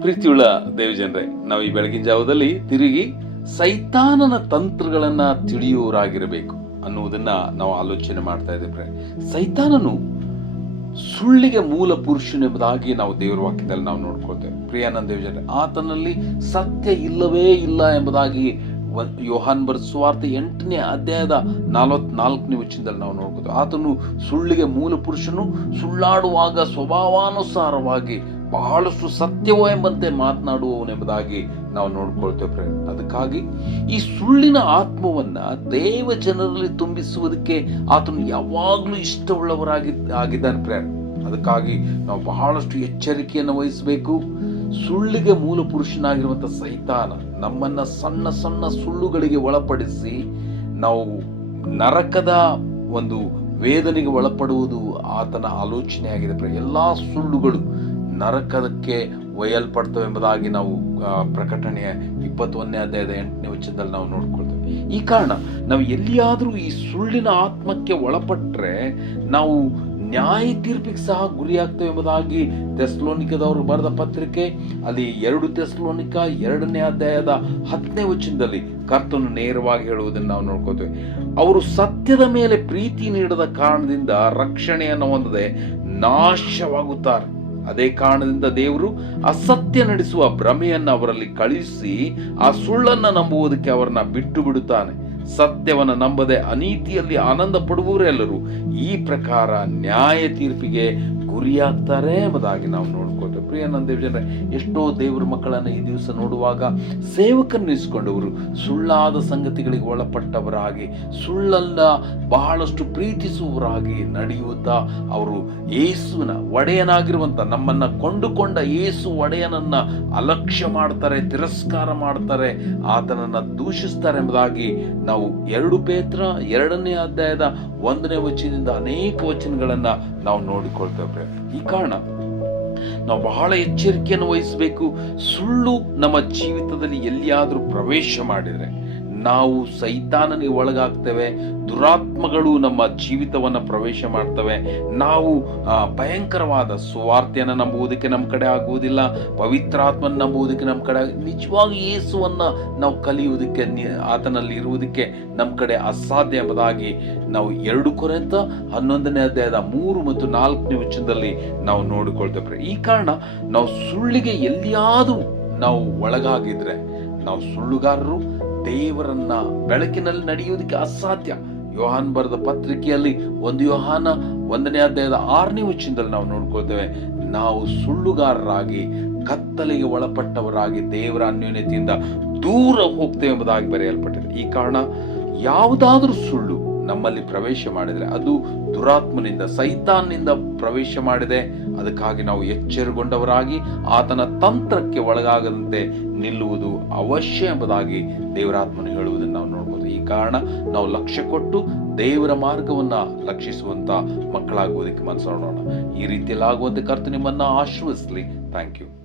ಪ್ರೀತಿಯುಳ್ಳ ದೇವಜನರೇ ನಾವು ಈ ಬೆಳಗಿನ ಜಾವದಲ್ಲಿ ತಿರುಗಿ ಸೈತಾನನ ತಂತ್ರಗಳನ್ನ ತಿಳಿಯುವರಾಗಿರಬೇಕು ಅನ್ನುವುದನ್ನ ನಾವು ಆಲೋಚನೆ ಮಾಡ್ತಾ ಇದ್ದೇವೆ ಸೈತಾನನು ಸುಳ್ಳಿಗೆ ಮೂಲ ಪುರುಷನೆಂಬುದಾಗಿ ನಾವು ದೇವರ ವಾಕ್ಯದಲ್ಲಿ ನಾವು ನೋಡ್ಕೊಳ್ತೇವೆ. ಪ್ರಿಯಾನಂದ ದೇವಜನರೇ ಆತನಲ್ಲಿ ಸತ್ಯ ಇಲ್ಲವೇ ಇಲ್ಲ ಎಂಬುದಾಗಿ ಯೋಹಾನ್ ಯೋಹಾನ್ ಬರ್ಸುವಾರ್ತೆ ಎಂಟನೇ ಅಧ್ಯಾಯದ ನಾಲ್ವತ್ನಾಲ್ಕನೇ ವಚನದಲ್ಲಿ ನಾವು ನೋಡ್ಬೋದು ಆತನು ಸುಳ್ಳಿಗೆ ಮೂಲ ಪುರುಷನು ಸುಳ್ಳಾಡುವಾಗ ಸ್ವಭಾವಾನುಸಾರವಾಗಿ ಬಹಳಷ್ಟು ಸತ್ಯವೋ ಎಂಬಂತೆ ಮಾತನಾಡುವವನೆಂಬುದಾಗಿ ನಾವು ನೋಡ್ಕೊಳ್ತೇವೆ ಫ್ರೆಂಡ್ ಅದಕ್ಕಾಗಿ ಈ ಸುಳ್ಳಿನ ಆತ್ಮವನ್ನ ದೇವ ಜನರಲ್ಲಿ ತುಂಬಿಸುವುದಕ್ಕೆ ಆತನು ಯಾವಾಗಲೂ ಇಷ್ಟವುಳ್ಳವರಾಗಿ ಆಗಿದ್ದಾನೆ ಫ್ರೆಂಡ್ ಅದಕ್ಕಾಗಿ ನಾವು ಬಹಳಷ್ಟು ಎಚ್ಚರಿಕೆಯನ್ನು ವಹಿಸಬೇಕು. ಸುಳ್ಳಿಗೆ ಮೂಲ ಪುರುಷನಾಗಿರುವಂಥ ಸೈತಾನ ನಮ್ಮನ್ನ ಸಣ್ಣ ಸಣ್ಣ ಸುಳ್ಳುಗಳಿಗೆ ಒಳಪಡಿಸಿ ನಾವು ನರಕದ ಒಂದು ವೇದನೆಗೆ ಒಳಪಡುವುದು ಆತನ ಆಲೋಚನೆಯಾಗಿದೆ. ಎಲ್ಲಾ ಸುಳ್ಳುಗಳು ನರಕದಕ್ಕೆ ಒಯ್ಯಲ್ಪಡ್ತವೆ ಎಂಬುದಾಗಿ ನಾವು ಪ್ರಕಟಣೆಯ ಇಪ್ಪತ್ತೊಂದನೇ ಅಧ್ಯಾಯದ ಎಂಟನೇ ವಚನದಲ್ಲಿ ನಾವು ನೋಡ್ಕೊಳ್ತೇವೆ. ಈ ಕಾರಣ ನಾವು ಎಲ್ಲಿಯಾದರೂ ಈ ಸುಳ್ಳಿನ ಆತ್ಮಕ್ಕೆ ಒಳಪಟ್ಟರೆ ನಾವು ನ್ಯಾಯ ತೀರ್ಪಿಗೆ ಸಹ ಗುರಿಯಾಗ್ತೇವೆ ಎಂಬುದಾಗಿ ತೆಸ್ಲೋನಿಕದವರು ಬರೆದ ಪತ್ರಿಕೆ, ಅಲ್ಲಿ ಎರಡು ತೆಸ್ಲೋನಿಕ ಎರಡನೇ ಅಧ್ಯಾಯದ ಹತ್ತನೇ ವಚನದಲ್ಲಿ ಕರ್ತನು ನೇರವಾಗಿ ಹೇಳುವುದನ್ನು ನಾವು ನೋಡ್ಕೋತೇವೆ ಅವರು ಸತ್ಯದ ಮೇಲೆ ಪ್ರೀತಿ ನೀಡದ ಕಾರಣದಿಂದ ರಕ್ಷಣೆಯನ್ನು ಹೊಂದದೆ ನಾಶವಾಗುತ್ತಾರೆ. ಅದೇ ಕಾರಣದಿಂದ ದೇವರು ಅಸತ್ಯ ನಡೆಸುವ ಭ್ರಮೆಯನ್ನು ಅವರಲ್ಲಿ ಕಳುಹಿಸಿ ಆ ಸುಳ್ಳನ್ನು ನಂಬುವುದಕ್ಕೆ ಅವರನ್ನ ಬಿಟ್ಟು ಬಿಡುತ್ತಾನೆ. ಸತ್ಯವನ್ನು ನಂಬದೆ ಅನೀತಿಯಲ್ಲಿ ಆನಂದ ಪಡುವವರೆಲ್ಲರೂ ಈ ಪ್ರಕಾರ ನ್ಯಾಯ ತೀರ್ಪಿಗೆ ಗುರಿಯಾಗ್ತಾರೆ ಎಂಬುದಾಗಿ ನಾವು ನೋಡ್ಕೋತೇವೆ ಪ್ರಿಯ ನನ್ನ ಜನರೇ ಎಷ್ಟೋ ದೇವರ ಮಕ್ಕಳನ್ನು ಈ ದಿವಸ ನೋಡುವಾಗ ಸೇವಕರನ್ನು ಸುಳ್ಳಾದ ಸಂಗತಿಗಳಿಗೆ ಒಳಪಟ್ಟವರಾಗಿ ಸುಳ್ಳಲ್ಲ ಬಹಳಷ್ಟು ಪ್ರೀತಿಸುವವರಾಗಿ ನಡೆಯುತ್ತಾ ಅವರು ಯೇಸುವಿನ ಒಡೆಯನಾಗಿರುವಂಥ ನಮ್ಮನ್ನ ಕೊಂಡುಕೊಂಡ ಯೇಸು ಒಡೆಯನನ್ನ ಅಲಕ್ಷ್ಯ ಮಾಡ್ತಾರೆ, ತಿರಸ್ಕಾರ ಮಾಡ್ತಾರೆ, ಆತನನ್ನ ದೂಷಿಸ್ತಾರೆ ಎಂಬುದಾಗಿ ನಾವು ಎರಡು ಪೇತ್ರ, ಎರಡನೇ ಅಧ್ಯಾಯದ ಒಂದನೇ ವಚನದಿಂದ ಅನೇಕ ವಚನಗಳನ್ನ ನಾವು ನೋಡಿಕೊಳ್ತೇವೆ. ಈ ಕಾರಣ ನಾವು ಬಹಳ ಎಚ್ಚರಿಕೆಯನ್ನು ವಹಿಸಬೇಕು. ಸುಳ್ಳು ನಮ್ಮ ಜೀವಿತದಲ್ಲಿ ಎಲ್ಲಿಯಾದರೂ ಪ್ರವೇಶ ಮಾಡಿದರೆ ನಾವು ಸೈತಾನನಿಗೆ ಒಳಗಾಗ್ತೇವೆ. ದುರಾತ್ಮಗಳು ನಮ್ಮ ಜೀವಿತವನ್ನು ಪ್ರವೇಶ ಮಾಡ್ತವೆ. ನಾವು ಭಯಂಕರವಾದ ಸುವಾರ್ತೆಯನ್ನು ನಂಬುವುದಕ್ಕೆ ನಮ್ಮ ಕಡೆ ಆಗುವುದಿಲ್ಲ. ಪವಿತ್ರಾತ್ಮನ ನಂಬುವುದಕ್ಕೆ ನಮ್ಮ ಕಡೆ ನಿಜವಾಗಿ ಯೇಸುವನ್ನ ನಾವು ಕಲಿಯುವುದಕ್ಕೆ ಆತನಲ್ಲಿ ಇರುವುದಕ್ಕೆ ನಮ್ಮ ಕಡೆ ಅಸಾಧ್ಯ ಎಂಬುದಾಗಿ ನಾವು ಎರಡು ಕೊರೆಂತ ಹನ್ನೊಂದನೇ ಅಧ್ಯಾಯದ ಮೂರು ಮತ್ತು ನಾಲ್ಕನೇ ವಚನದಲ್ಲಿ ನಾವು ನೋಡಿಕೊಳ್ತೇವೆ ಈ ಕಾರಣ ನಾವು ಸುಳ್ಳಿಗೆ ಎಲ್ಲಿಯಾದರೂ ನಾವು ಒಳಗಾಗಿದ್ರೆ, ನಾವು ಸುಳ್ಳುಗಾರರು ದೇವರನ್ನ ಬೆಳಕಿನಲ್ಲಿ ನಡೆಯುವುದಕ್ಕೆ ಅಸಾಧ್ಯ. ಯೋಹಾನ್ ಬರೆದ ಪತ್ರಿಕೆಯಲ್ಲಿ ಒಂದು ಯೋಹಾನ ಒಂದನೇ ಅಧ್ಯಾಯದ ಆರನೇ ವಚನದಲ್ಲಿ ನಾವು ನೋಡ್ಕೊಳ್ತೇವೆ, ನಾವು ಸುಳ್ಳುಗಾರರಾಗಿ, ಕತ್ತಲೆಗೆ ಒಳಪಟ್ಟವರಾಗಿ ದೇವರ ಅನ್ಯೋನ್ಯತೆಯಿಂದ ದೂರ ಹೋಗ್ತೇವೆ ಎಂಬುದಾಗಿ ಬರೆಯಲ್ಪಟ್ಟಿದೆ. ಈ ಕಾರಣ ಯಾವುದಾದ್ರೂ ಸುಳ್ಳು ನಮ್ಮಲ್ಲಿ ಪ್ರವೇಶ ಮಾಡಿದರೆ ಅದು ದುರಾತ್ಮನಿಂದ, ಸೈತಾನ್ನಿಂದ ಪ್ರವೇಶ ಮಾಡಿದೆ. ಅದಕ್ಕಾಗಿ ನಾವು ಎಚ್ಚರಗೊಂಡವರಾಗಿ ಆತನ ತಂತ್ರಕ್ಕೆ ಒಳಗಾಗದಂತೆ ನಿಲ್ಲುವುದು ಅವಶ್ಯ ಎಂಬುದಾಗಿ ದೇವರಾತ್ಮನು ಹೇಳುವುದನ್ನು ನಾವು ನೋಡ್ಬೋದು. ಈ ಕಾರಣ ನಾವು ಲಕ್ಷ್ಯ ಕೊಟ್ಟು ದೇವರ ಮಾರ್ಗವನ್ನು ಲಕ್ಷಿಸುವಂಥ ಮಕ್ಕಳಾಗುವುದಕ್ಕೆ ಮನಸ್ಸು ನೋಡೋಣ ಈ ರೀತಿಯಲ್ಲಿ ಆಗುವಂತೆ ನಿಮ್ಮನ್ನು ಆಶೀರ್ವದಿಸಲಿ. Thank you